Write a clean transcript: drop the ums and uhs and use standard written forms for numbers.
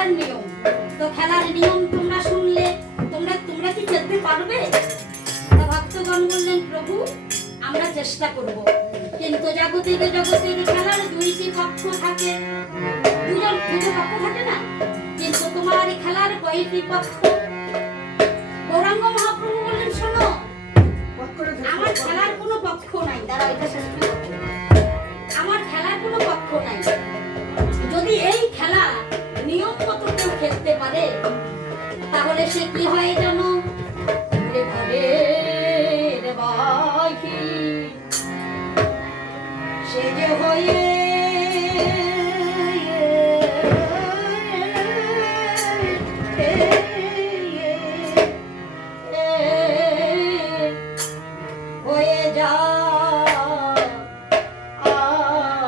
খেলার নিয়ম। তো খেলার নিয়ম তোমরা শুনলে, তোমরা কি খেলতে পারবে? ভক্তগণ বললেন, প্রভু আমরা চেষ্টা করব, কিন্তু জগতের খেলার দুইটি পক্ষ থাকে, দুটো পক্ষ থাকে না, কিন্তু তোমার খেলার কয়টি পক্ষ? গৌরাঙ্গ মহাপ্রভু বললেন, শোনো, আমার খেলার কোনো পক্ষ নাই। তারা এটা শেষ করে, আমার খেলার কোনো পক্ষ নাই। যদি এই খেলা নিয়ম মতো কেউ খেলতে পারে, তাহলে সে কি হয়